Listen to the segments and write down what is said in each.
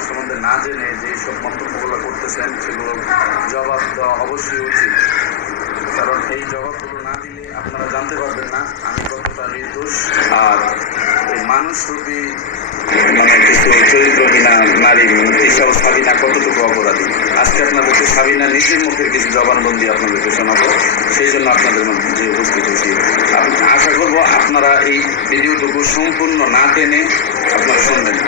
আমার সম্বন্ধে না জেনে যে সব মন্তব্যগুলো করতেছেন সেগুলো জবাব দেওয়া অবশ্যই উচিত। কারণ এই জবাবগুলো না দিলে আপনারা জানতে পারবেন না আমি কতটা নির্দোষ, আর এই মানুষরূপী মানে কিছু চরিত্রহীনা নারী তিশা ও সাবিনা কতটুকু অপরাধী। আজকে আপনাদেরকে সাবিনা নিজের মুখের কিছু জবানবন্দি আপনাদেরকে শোনাবো, সেই জন্য আপনাদের মধ্যে উপস্থিত হয়েছি। আশা করব আপনারা এই ভিডিওটুকু সম্পূর্ণ না টেনে আপনারা শুনবেন।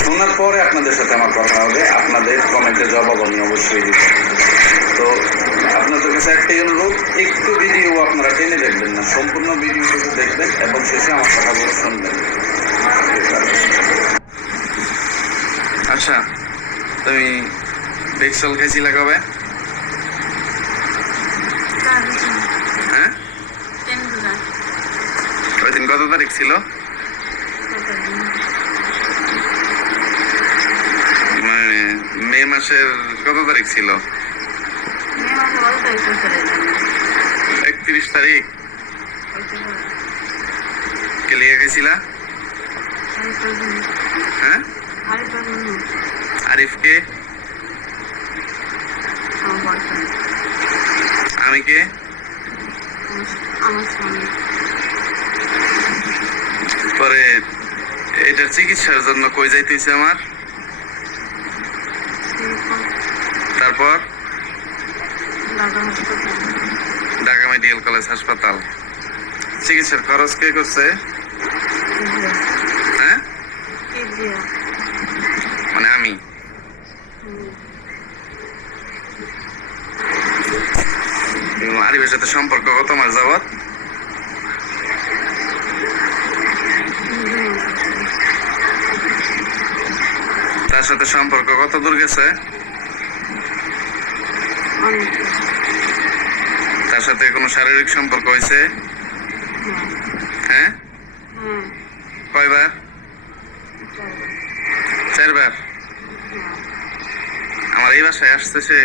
শোনার পরে আপনাদের সাথে আমার কথা হবে, আপনাদের কমেন্টে জবাব আমি অবশ্যই দিব। তো আপনাদের কাছে একটাই অনুরোধ, একটু ভিডিও আপনারা টেনে দেখবেন না, সম্পূর্ণ ভিডিওটুকু দেখবেন এবং শেষে আমার কথাগুলো শুনবেন। আচ্ছা, তুমি ডেক্সল খাইছিলা কবে? হ্যাঁ, ওই দিন কত তারিখ ছিল? মানে মে মাসের কত তারিখ ছিল? 31 তারিখ। কে লিয়ে গেছিলা? হ্যাঁ, আরিফ কে? আমি কে? পরে এটার চিকিৎসার জন্য কই যাইতেছে আমার? তারপর ঢাকা মেডিকেল কলেজ হাসপাতাল। চিকিৎসার খরচ কে করছে? হ্যাঁ, মানে আমি। আরিফের সাথে সম্পর্ক কত মাস যাবত? তার সাথে সম্পর্ক কত দূর গেছে? তার সাথে কোনো শারীরিক সম্পর্ক হয়েছে? হ্যাঁ, কয়বার? 4 বার। আমার এই বাসায় আসছে সে?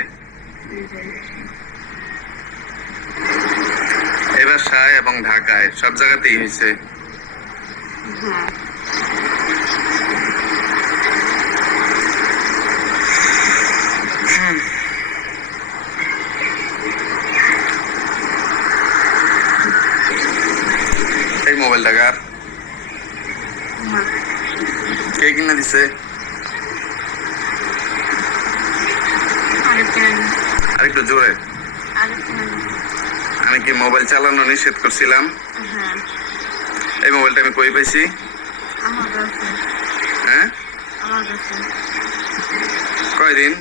এই বাসায় এবং ঢাকায় সব জায়গাতেই হয়েছে? এই মোবাইলটা কার? কে কিনে দিছে? আরেকটু জোরে। আমি কি মোবাইল চালানো নিষেধ করছিলাম? এই মোবাইলটা আমি কই পাইছি? হ্যাঁ, কয়দিন?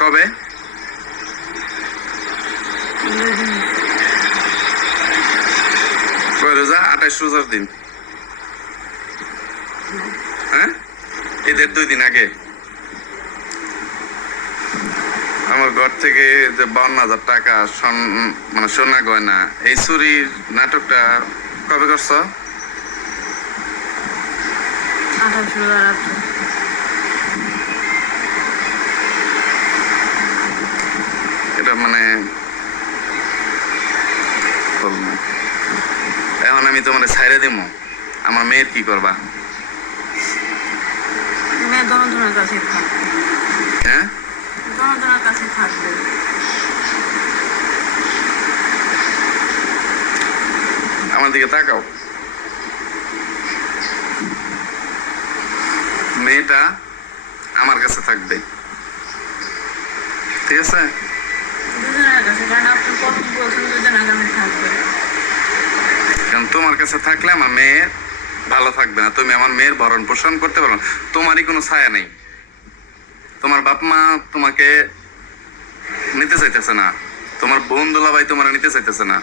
কবে? কয় রোজা? 28 রোজার দিন। হ্যাঁ, ঈদের 2 দিন আগে আমার ঘর থেকে যে 52,000 টাকা মানে সোনা গয়না, এই চুরির নাটকটা কবে করছ? এটা মানে এখন আমি তোমার ছাইরে দিব, আমার মেয়ের কি করবা? হ্যাঁ, আমার দিকে তাকাও। মেয়েটা আমার কাছে থাকবে, ঠিক আছে? কারণ তোমার কাছে থাকলে আমার মেয়ে ভালো থাকবে না, তুমি আমার মেয়ের ভরণ পোষণ করতে পারো না, তোমারই কোনো ছায়া নেই। তোমার বাপ মা তোমাকে নিতে চাইতেছে না, তোমার বোন দুলাভাই তোমার নিতে চাইতেছে না।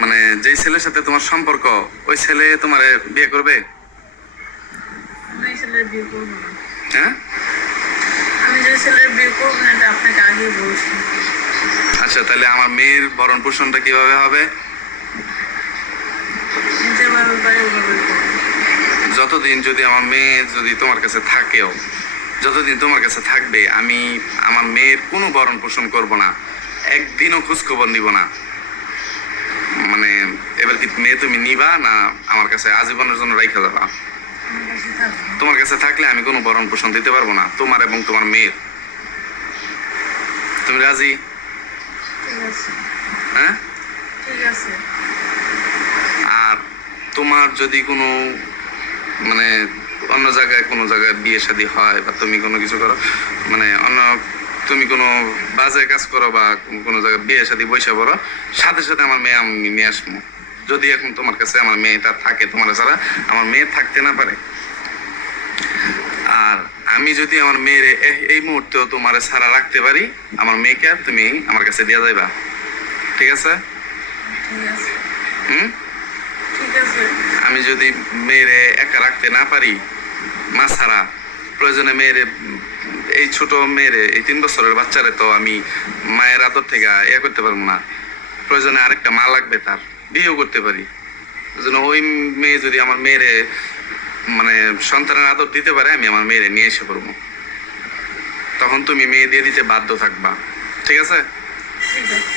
মানে যেই ছেলের সাথে তোমার সম্পর্ক, ওই ছেলে তোমার বিয়ে করবে? হ্যাঁ, আচ্ছা, তাহলে আমার মেয়ের ভরণ পোষণটা কিভাবে হবে? যতদিন যদি আমার মেয়ে যদি তোমার কাছে থাকেও, যতদিন তোমার কাছে থাকবে, আমি আমার মেয়ের কোনো ভরণ পোষণ করবো না, একদিনও খোঁজ খবর নিব না। মানে এবার কি মেয়ে তুমি নিবা না আমার কাছে আজীবনের জন্য রাইখা যাবা? আমার কাছে থাকবে। তোমার কাছে থাকলে আমি কোনো ভরণ পোষণ দিতে পারবো না, তোমার এবং তোমার মেয়ের। তুমি রাজি? ঠিক আছে, হ্যাঁ। ঠিক আছে। আর তোমার যদি কোনো মানে অন্য জায়গায় কোনো জায়গায় বিয়ে শাদী হয় বা তুমি কোনো কিছু করো, মানে অন্য তুমি কোনো বাজে কাজ করো বা কোনো জায়গায় বিয়ে শাদী বৈশা করো, সাথে সাথে আমার মেয়ে আমি নিয়ে আসবো। যদি এখন তোমার কাছে আমার মেয়েটা থাকে, তোমার ছাড়া আমার মেয়ে থাকতে না পারে, আর আমি যদি আমার মেয়ের এই মুহূর্তেও তোমার ছাড়া রাখতে পারি, আমার মেয়েকে তুমি আমার কাছে দিয়ে যাইবা। ঠিক আছে? ঠিক আছে, হুম। ঠিক আছে। আমি যদি মেয়েরে একা রাখতে না পারি মা ছাড়া, প্রয়োজনে মেয়েরে, এই ছোট মেয়েরে, এই 3 বছরের বাচ্চারে তো আমি মায়ের আদর থেকে করতে পারবো না, প্রয়োজনে আরেকটা মা লাগবে, তার বিয়েও করতে পারি। ওই জন্য ওই মেয়ে যদি আমার মেয়েরে মানে সন্তানের আদর দিতে পারে, আমি আমার মেয়েরে নিয়ে এসে পড়বো, তখন তুমি মেয়ে দিয়ে দিতে বাধ্য থাকবা। ঠিক আছে? ঠিক আছে।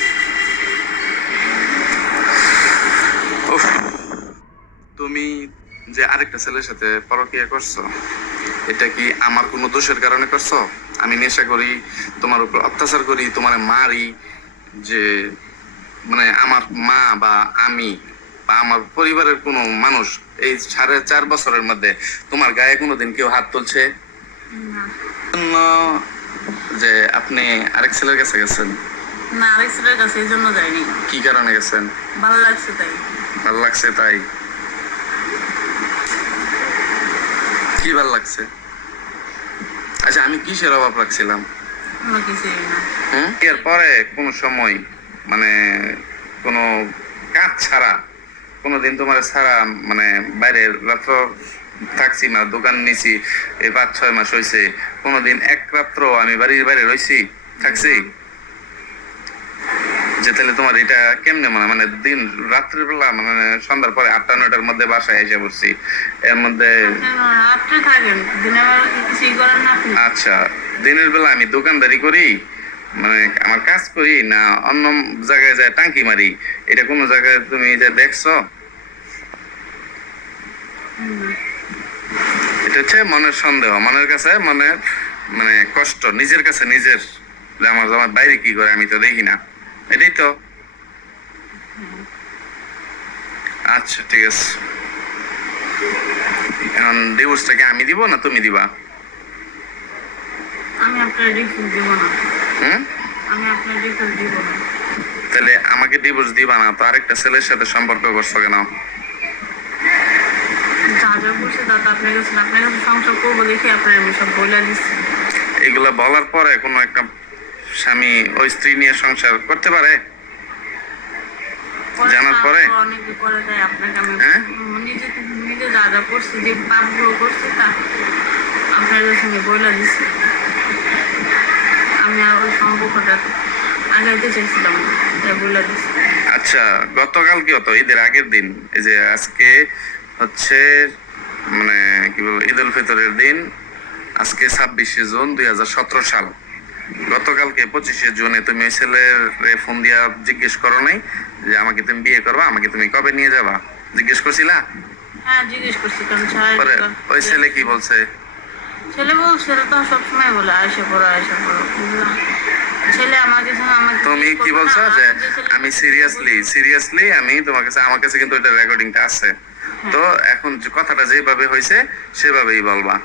উফ, তুমি যে আরেকটা ছেলের সাথে পরকীয়া করছো, এটা কি আমার কোনো দোষের কারণে করছো? আমি নেশা করি, তোমার উপর অত্যাচার করি, তোমার মারি, যে মানে আমার মা বা আমি বা আমার পরিবারের কোনো মানুষ এই 4.5 বছরের মধ্যে তোমার গায়ে কোনোদিন কেউ হাত তুলছে? না, জন্য যে আপনি আরেক ছেলের কাছে গেছেন? না, আরেক ছেলের কাছে এই জন্য যাইনি। কি কারণে গেছেন? ভালো লাগছে তাই। ভাল লাগছে তাই? কি ভাল লাগছে? আচ্ছা, আমি কিসের অভাব রাখছিলাম? অন্য কিছুই না। এর পরে কোন সময় মানে কোনো কাজ ছাড়া কোনোদিন তোমার ছাড়া মানে বাইরে রাত্র থাকছি না, দোকান নিছি, এই 5-6 মাস হয়েছে, কোনোদিন এক রাত্র আমি বাড়ির বাইরে রইছি, থাকছি? যে তাহলে তোমার এটা কেমনে মানে মানে দিন রাত্রের বেলা মানে সন্ধ্যার পরে 8টা-9টার মধ্যে বাসায় এসে পড়ছি, এর মধ্যে রাত্রে থাকেন, দিনের বেলা কি কিছুই করেন না আপনি? আচ্ছা, দিনের বেলা আমি দোকানদারি করি, মানে আমার কাজ করি না অন্য জায়গায় যায় টাঙ্কি মারি, এটা কোনো জায়গায় তুমি এটা দেখছো? না। এটা হচ্ছে মনের সন্দেহ, মনের কাছে মনের মানে কষ্ট, নিজের কাছে নিজের, যে আমার আমার বাইরে কি করে আমি তো দেখি না, এটাই তো। আচ্ছা, ঠিক আছে। এখন ডিভোর্সটাকে আমি দিব না তুমি দিবা? আমি আপনার ডিভোর্স দিব না। হুম। আমি আপনার ডিভোর্স দিব না। তাহলে আমাকে ডিভোর্স দিবা না তো আরেকটা ছেলের সাথে সম্পর্ক করছো কেন? যা যা করছে তা তো আপনি গেছেন, আপনার কাছে সংসার করবো দেখে আপনার আমি সব বলে দিচ্ছি। এগুলা বলার পরে কোনো একটা স্বামী ওই স্ত্রী নিয়ে সংসার করতে পারে? জানার পরে? অনেকে করে দেয় আপনাকে। আমি হ্যাঁ? নিজে নিজে যা যা করছি, যে পাপগুলো করছি তা আপনার কাছে আমি বলে দিচ্ছি। আমি আর ওই সম্পর্কটা আগাইতে চাইছিলাম না, তাই বলে দিচ্ছি। আচ্ছা, গতকাল কি হতো? ঈদের আগের দিন, এই যে আজকে হচ্ছে মানে কি বলবো, ঈদ উল ফিতরের দিন, আজকে 26শে জুন 2017 সাল। গতকালকে 25শে জুনে তুমি ওই ছেলের ফোন দিয়া জিজ্ঞেস করো নাই যে আমাকে তুমি বিয়ে করবা, আমাকে তুমি কবে নিয়ে যাবা? জিজ্ঞেস করছিলা? হ্যাঁ, জিজ্ঞেস করছি। কারণ পরে ওই ছেলে কি বলছে? ছেলে ছেলে তো সবসময় বলে আয়সা পড়ো, আয়সা পড়ো। ছেলে আমার কাছে আমাকে তুমি কি বলছো যে আমি সিরিয়াসলি আমি তোমার কাছে, আমার কাছে কিন্তু এটা রেকর্ডিংটা আছে, তো এখন যে কথাটা যেভাবে হয়েছে সেভাবেই বলবা।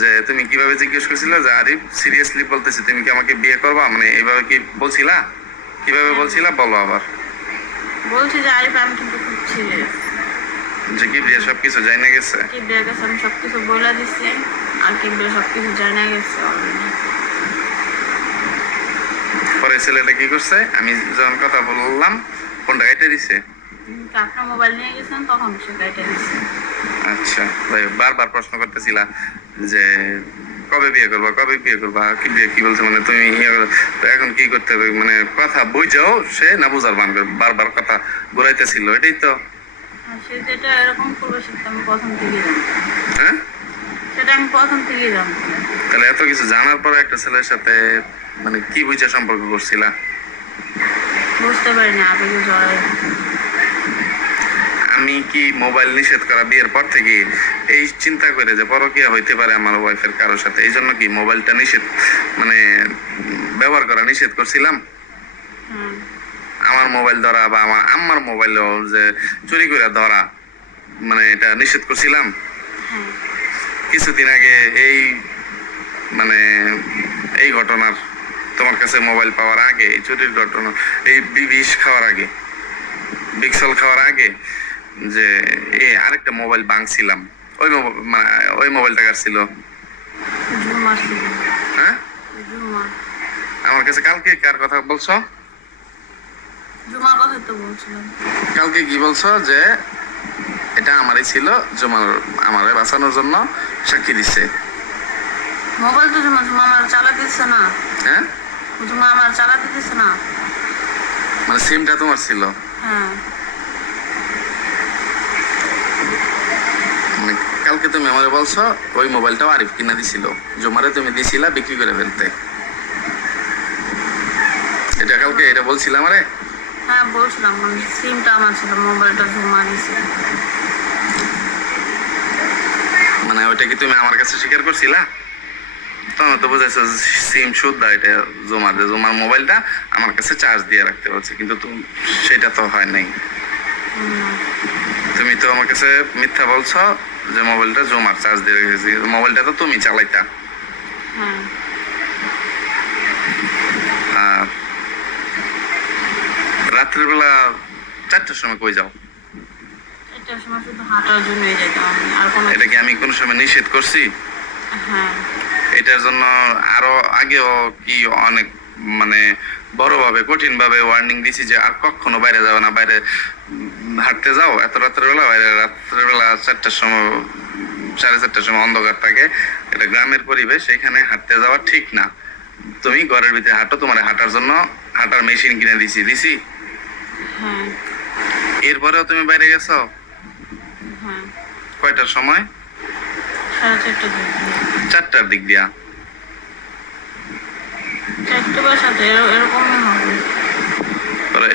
যে তুমি কিভাবে জিজ্ঞেস করছিলে যে আরিফ সিরিয়াসলি বলতেছি তুমি কি আমাকে বিয়ে করবা, মানে এইভাবে কি বলছিলা? কিভাবে বলছিলা বলো আবার। বলছি যে আরিফ আমি কিন্তু খুব সিরিয়াস, যে কি বিয়ে সবকিছু যাই না গেছে? কি বিয়ে গেছে আমি সবকিছু বলে দিচ্ছি, আর কি বিয়ে সবকিছু জানা গেছে অলরেডি। পরে ছেলেটা কি করছে? আমি যখন কথা বললাম ফোনটা কেটে দিছে। আপনার মোবাইল নিয়ে গেছেন তখন সে গাড়িটা দিচ্ছে। আচ্ছা, ভাই বারবার প্রশ্ন করতেছিলা যে কবে বিয়ে করবা, কবে বিয়ে করবা, কি বিয়ে কি বলছে, মানে তুমি তো এখন কি করতে হবে, মানে কথা বুঝাও সে না বুঝার ভান করে বারবার কথা ঘুরাইতেছিল, এটাই তো। সে যেটা এরকম করবে সেটা আমি প্রথম থেকেই জানতাম। হ্যাঁ, সেটা আমি প্রথম থেকেই জানতাম। তাহলে এত কিছু জানার পরে একটা ছেলের সাথে মানে কি বুঝা সম্পর্ক করছিলা? বুঝতে পারিনি, আবেগে জড়াই। আমি কি মোবাইল নিষেধ করা বিয়ের পর থেকে এই চিন্তা করে যে পরকীয়া হইতে পারে আমার ওয়াইফের কারোর সাথে, এই জন্য কি মোবাইলটা নিষেধ মানে ব্যবহার করা নিষেধ করছিলাম। হুম। আমার মোবাইল ধরা বা আমার আম্মার মোবাইল যে চুরি করে ধরা, মানে এটা নিষেধ করছিলাম। হ্যাঁ। কিছুদিন আগে এই মানে এই ঘটনার তোমার কাছে মোবাইল পাওয়ার আগে, এই চুরির ঘটনা, এই বিষ খাওয়ার আগে, বিক্সল খাওয়ার আগে যে আরেকটা মোবাইল ভাঙছিলাম। ওই মোবাইলটা কার ছিল? ঝুমা ছিল। হ্যাঁ, ঝুমা। আমার কাছে কালকে কার কথা বলছো? ঝুমার কথা তো বলছিলাম। কালকে কি বলছো যে এটা আমারই ছিল, আমারে বাঁচানোর জন্য সাক্ষী দিচ্ছে। মোবাইল তো ঝুমা আমার চালাতে দিচ্ছে না। হ্যাঁ, ঝুমা আমার চালাতে দিচ্ছে না। মানে সিমটা তোমার ছিল? হ্যাঁ। মানে কালকে তুমি আমারে বলছো ওই মোবাইলটাও আরিফ কিনা দিছিল, জমারে তুমি দিছিলা বিক্রি করে ফেলতে। এটা কালকে এটা বলছিলাম আমারে? হ্যাঁ বলছিলাম, মানে সিমটা আমার ছিল, মোবাইলটা ঝুমা দিছিল। মানে ওইটা কি তুমি আমার কাছে স্বীকার করছিলা? তখন তো বুঝাইছো সিম শুদ্ধ, এটা জমার মোবাইলটা আমার কাছে চার্জ দিয়ে রাখতে বলছে, কিন্তু সেটা তো হয় নাই। তুমি তো আমার কাছে মিথ্যা বলছো যে মোবাইলটা জমার চার্জ দিয়ে রেখেছি, মোবাইলটা তো তুমি চালাইতা। হ্যাঁ। আর রাত্রের বেলা 4টার সময় কই যাও? এটার সময় শুধু হাঁটার জন্যই যেতাম আমি, আর কোনো। এটা কি আমি কোনো সময় নিষেধ করছি? হ্যাঁ। এটার জন্য আরো আগেও কি অনেক মানে বড়ভাবে কঠিন ভাবে ওয়ার্নিং দিছি যে আর কখনো বাইরে যাবে না, বাইরে হাঁটতে যাও এত রাত্রের বেলা, বাইরে রাত্রের বেলা 4টার সময় 4:30টার সময় অন্ধকার থাকে, এটা গ্রামের পরিবেশ, এখানে হাঁটতে যাওয়া ঠিক না, তুমি ঘরের ভিতরে হাঁটো, তোমার হাঁটার জন্য হাঁটার মেশিন কিনে দিছি। হ্যাঁ। এরপরেও তুমি বাইরে গেছো? হ্যাঁ। কয়টার সময়? 4:30টার দিকে। 4টার দিক দিয়া? 4টে বা 7 এরকমই হবে।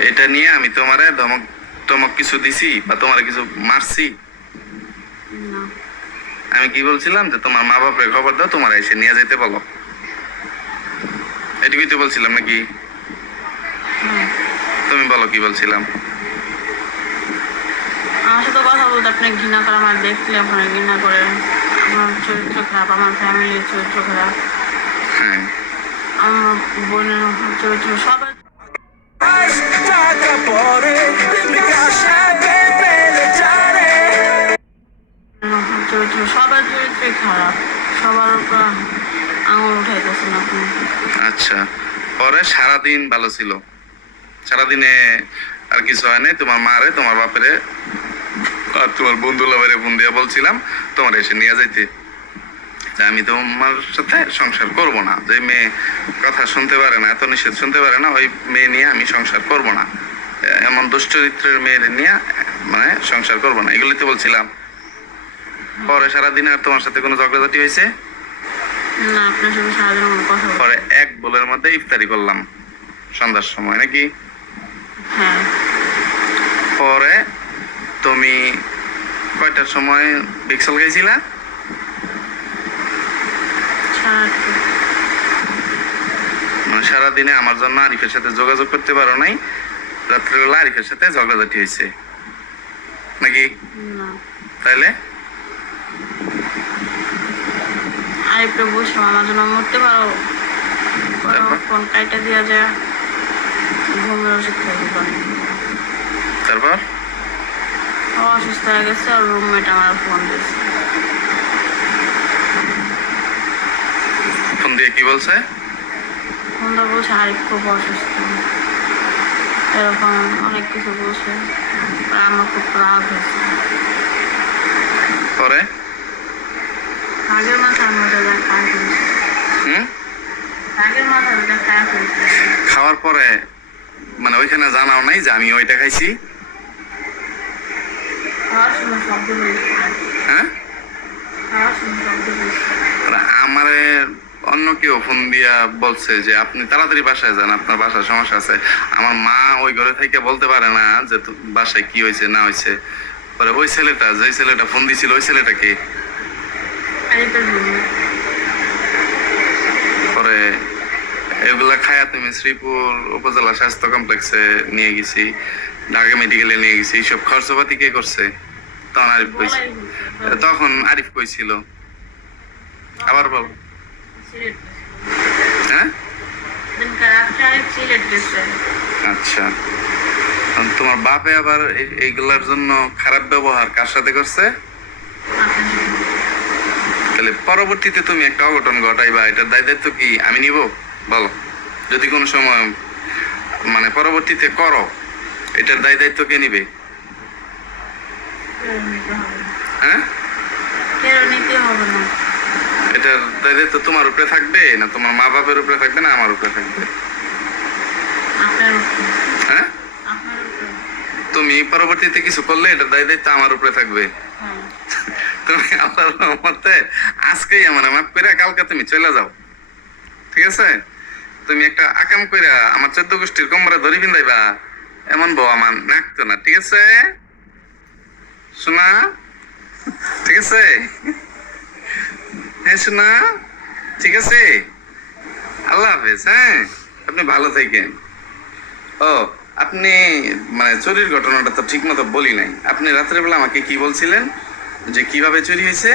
এটা নিয়ে আমি তোমারে ধমক কিছু দিছি বা তোমারে কিছু মারছি? না। আমি কি বলছিলাম যে তোমার মা বাপের খবর দাও, তোমার এসে নিয়ে যেতে বলো, এটুকুই তো বলছিলাম নাকি? হ্যাঁ। তুমি বলো কি বলছিলাম? আমার সাথে কথা বলতে আপনি ঘৃণা করে, আমার দেখলে আপনারা ঘৃণা করে, আমার চরিত্র খারাপ, আমার ফ্যামিলির চরিত্র খারাপ, হ্যাঁ, আমার বোনের চরিত্র সবাই চরিত্র সবার চরিত্রই খারাপ, সবার উপর আঙুল উঠাইতেছেন আপনি। আচ্ছা, পরে সারাদিন ভালো ছিল, সারাদিনে আর কিছু হয় নাই, তোমার মারে তোমার বাপেরে আর তোমার বন্ধু লাভারে ফোন দিয়ে বলছিলাম তোমার এসে নিয়ে যাইতে, আমি তোমার সাথে সংসার করব না, যে মেয়ে কথা শুনতে পারে না, এত নিষেধ শুনতে পারে না, ওই মেয়ে নিয়ে আমি সংসার করব না, এমন দুশ্চরিত্রের মেয়ের নিয়ে মানে সংসার করব না, এগুলি তো বলছিলাম। পরে সারাদিনে আর তোমার সাথে কোনো ঝগড়াঝাটি হয়েছে না? আপনার সাথে সারাদিন আমার কথা বলে। পরে এক বলের মধ্যে ইফতারি করলাম সন্ধ্যার সময় নাকি? হ্যাঁ। পরে তুমি কয়টার সময় বিক্সল খাইছিলা? 8:30। মানে সারাদিনে আমার জন্য আরিফের সাথে যোগাযোগ করতে পারো নাই, রাত্রেবেলা আরিফের সাথে ঝগড়াঝাটি হয়েছে নাকি? না। তাইলে আরেকটু বসলাম, আমার জন্য মরতে পারো, ফোন কাইটা দিয়া যায়, ঘুমের ওষুধ খাই দিলাম। তারপর ও অসুস্থ হয়ে গেছে, আর রুমমেট আমার ফোন দিয়েছে। ফোন দিয়ে কি বলছে? ফোনটা বলছে আরিফ খুব অসুস্থ, এরকম অনেক কিছু বলছে, আর আমার খুব রাগ হয়েছে। পরে আগের মাথা আমি ওটা খারাপ হয়েছে। আগের মাথা ওটা খারাপ হয়েছে। খাওয়ার পরে মানে ওইখানে জানাও নাই যে আমি ওইটা খাইছি? খাওয়ার সময় শব্দ হয়েছে। হ্যাঁ, খাওয়ার সময় শব্দ হয়েছে। আমারে অন্য কেউ ফোন দিয়া বলছে যে আপনি তাড়াতাড়ি বাসায় যান, আপনার বাসায় সমস্যা আছে। আমার মা ওই ঘরে থেকে বলতে পারে না যে বাসায় কি হয়েছে না হয়েছে, পরে ওই ছেলেটা, যে ছেলেটা ফোন দিছিল, ওই ছেলেটা কে? আরিফের বন্ধু। পরে এগুলা খায়া তুমি শ্রীপুর উপজেলা স্বাস্থ্য কমপ্লেক্সে নিয়ে গেছি, ঢাকা মেডিকেলে নিয়ে গেছি, এইসব খরচপাতি কে করছে? তখন আরিফ কইছে। তখন আরিফ কইছিল, আবার বল। সিলেট হ্যাঁ, দিনকার রাত্রে আরিফ সিলেট গেছে। আচ্ছা। তোমার বাপে আবার এইগুলার জন্য খারাপ ব্যবহার কার সাথে করছে? আপনার সাথে। তাহলে পরবর্তীতে তুমি একটা অঘটন ঘটাইবা, এটার দায় দায়িত্ব কি আমি নিব? বলো, যদি কোনো সময় মানে পরবর্তীতে করো, এটার দায় দায়িত্ব কে নিবে? কেউ নিতে হবে না। হ্যাঁ, কেউ নিতে হবে না। এটার দায় দায়িত্ব তোমার উপরে থাকবে না তোমার মা বাপের উপরে থাকবে না আমার উপরে থাকবে? আপনার উপরে। হ্যাঁ, আপনার উপরে। তুমি পরবর্তীতে কিছু করলে এটার দায় দায়িত্ব আমার উপরে থাকবে। হ্যাঁ। তুমি আল্লাহর রহমতে আজকেই আমার মাফ করে কালকে তুমি চলে যাও, ঠিক আছে? তুমি একটা আকাম কইরা আমার 14 গোষ্ঠীর কোমরে ধরি বিন্দাইবা, এমন বউ আমার নাকতো না, ঠিক আছে শোনা? ঠিক আছে? হ্যাঁ শোনা, ঠিক আছে? আল্লাহ হাফেজ। হ্যাঁ, আপনি ভালো থাকেন। ও, আপনি মানে চুরির ঘটনাটা তো ঠিক মতো বলি নাই। আপনি রাত্রেবেলা আমাকে কি বলছিলেন যে কিভাবে চুরি হয়েছে?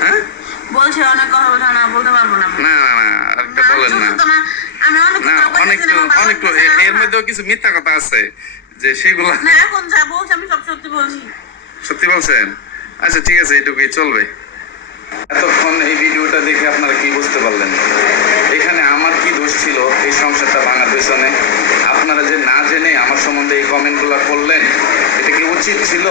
হ্যাঁ, বলছি অনেক কথা বলছে না, বলতে পারবো না। না না না, আরেকটা বলেন না। আমি অনেক না, কথা বলতেছি না, আমার ভালো অনেকটু লাগতেছে না। এর মধ্যেও কিছু মিথ্যা কথা আছে যে সেগুলো। না, এখন যা বলছি আমি সব সত্যি বলছি। সত্যি বলছেন? আচ্ছা ঠিক আছে, এটুকুই চলবে। এতক্ষণ এই ভিডিওটা দেখে আপনারা কি বুঝতে পারলেন? এখানে আমার কি দোষ ছিল এই সংসারটা ভাঙার পেছনে? আপনারা যে না জেনে আমার সম্বন্ধে এই কমেন্টগুলো করলেন, এটা কি উচিত ছিল?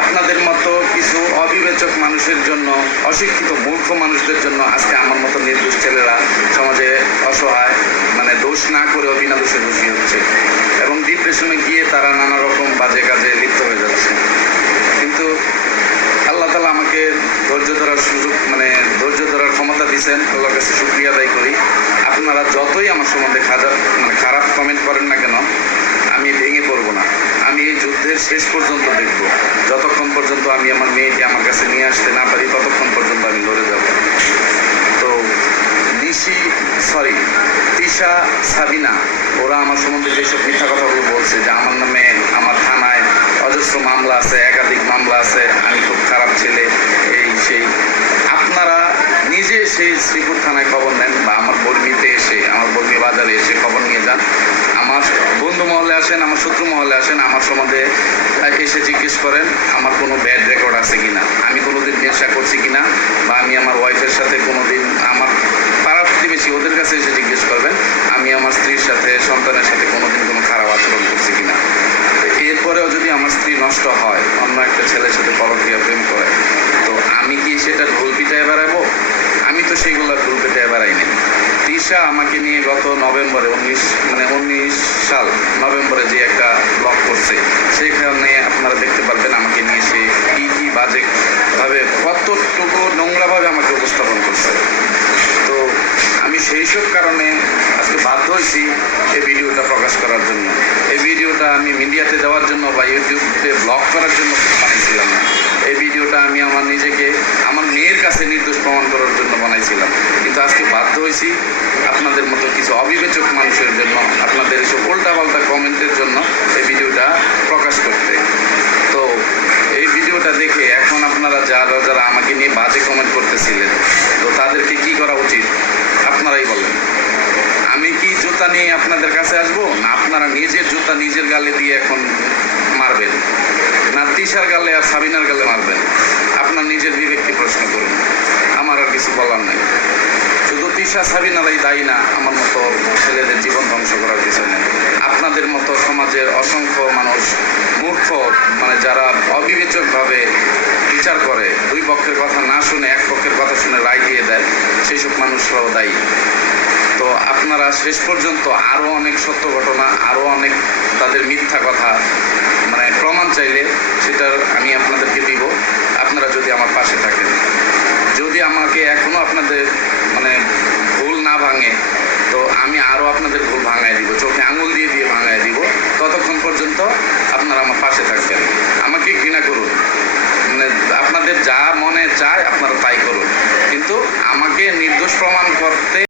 আপনাদের মতো কিছু অবিবেচক মানুষের জন্য, অশিক্ষিত মূর্খ মানুষদের জন্য আজকে আমার মতো নির্দোষ ছেলেরা সমাজে অসহায়, মানে দোষ না করেও বিনা দোষে দোষী হচ্ছে এবং ডিপ্রেশনে গিয়ে তারা নানা রকম বাজে কাজে লিপ্ত হয়ে যাচ্ছে। কিন্তু আল্লাহ তাআলা আমাকে ধৈর্য ধরার সুযোগ, মানে ধৈর্য ধরার ক্ষমতা দিয়েছেন। আল্লাহর কাছে শুকরিয়া আদায় করি। আপনারা যতই আমার সম্বন্ধে খারাপ কমেন্ট করেন না কেন, আমি ভেঙে পড়বো না। আমি এই যুদ্ধের শেষ পর্যন্ত দেখব। যতক্ষণ পর্যন্ত আমি আমার মেয়েকে আমার কাছে নিয়ে আসতে না পারি, ততক্ষণ পর্যন্ত আমি লড়ে যাব। তো তিশা, সাবিনা, ওরা আমার সম্বন্ধে যেসব মিথ্যা কথাগুলো বলছে যে আমার নামে আমার থানায় অজস্র মামলা আছে, একাধিক মামলা আছে, আমি খুব খারাপ ছেলে, এই সেই, আপনারা নিজে সেই শ্রীপুর থানায় খবর নেন বা আমার বর্মীতে এসে, আমার বর্মী বাজারে এসে খবর নিয়ে যান। আমার বন্ধু মহলে আসেন, আমার শত্রু মহলে আসেন, আমার সম্বন্ধে এসে জিজ্ঞেস করেন আমার কোনো ব্যাড রেকর্ড আছে কিনা, আমি কোনোদিন নেশা করছি কিনা, বা আমি আমার ওয়াইফের সাথে কোনোদিন, আমার পাড়া প্রতিবেশী ওদের কাছে এসে জিজ্ঞেস করবেন আমি আমার স্ত্রীর সাথে, সন্তানের সাথে কোনোদিন কোনো খারাপ আচরণ করছি কিনা। এরপরেও যদি আমার স্ত্রী নষ্ট হয়, অন্য একটা ছেলের সাথে পরকীয়া প্রেম করে, তো আমি কি সেটা ঢোল পিটায় বেড়াবো? আমি তো সেইগুলো ঢোল পিটায় বেড়াই নাই। তিশা আমাকে নিয়ে গত নভেম্বরে 19 সাল নভেম্বরে যে একটা ব্লগ করছে, সেখানে আপনারা দেখতে পারবেন আমাকে নিয়ে সে কি বাজে ভাবে, কতটুকু নোংরাভাবে আমাকে উপস্থাপন করছে। তো আমি সেই সব কারণে আজকে বাধ্য হয়েছি এই ভিডিওটা প্রকাশ করার জন্য। এই ভিডিওটা আমি মিডিয়াতে দেওয়ার জন্য বা ইউটিউবে ব্লগ করার জন্য বানাইছিলাম না। এই ভিডিওটা আমি আমার নিজেকে, আমার মেয়ের কাছে নির্দোষ প্রমাণ করার জন্য বানাইছিলাম। কিন্তু আজকে বাধ্য হয়েছি আপনাদের মতো কিছু অবিবেচক মানুষের জন্য, আপনাদের এসব উল্টাপাল্টা কমেন্টের জন্য এই ভিডিওটা প্রকাশ করতে। তো এই ভিডিওটা দেখে এখন আপনারা যারা আমাকে নিয়ে বাজে কমেন্ট করতেছিলেন, তো তাদেরকে কি করা উচিত আপনারাই বলেন। আমি কি জুতা নিয়ে আপনাদের কাছে আসবো, না আপনারা নিজের জুতা নিজের গালে দিয়ে এখন মারবেন, না তিশার গালে আর সাবিনার গালে মারবেন? আপনার নিজের বিবেককে প্রশ্ন করুন। আমার আর কিছু বলার নাই। শুধু তিশা সাবিনারাই দায়ী না আমার মতো ছেলেদের জীবন ধ্বংস করার পিছনে। আপনাদের মতো সমাজের অসংখ্য মানুষ মূর্খ, মানে যারা অবিবেচকভাবে বিচার করে, দুই পক্ষের কথা না শুনে এক পক্ষের কথা শুনে রায় দিয়ে দেয়, সেই সব মানুষরাও দায়ী। তো আপনারা শেষ পর্যন্ত আরও অনেক সত্য ঘটনা, আরও অনেক তাদের মিথ্যা কথা, মানে প্রমাণ চাইলে সেটার আমি আপনাদেরকে দিব, আপনারা যদি আমার পাশে থাকেন। যদি আমাকে এখনও আপনাদের মানে ভুল না ভাঙে, তো আমি আরও আপনাদের ভুল ভাঙায় দিব, চোখে আঙুল দিয়ে ভাঙায় দিব। ততক্ষণ পর্যন্ত আপনারা আপনারা আমার পাশে থাকবেন। আমাকে ঘৃণা করুন, মানে আপনাদের যা মনে চায় আপনারা তাই করুন, কিন্তু আমাকে নির্দোষ প্রমাণ করতে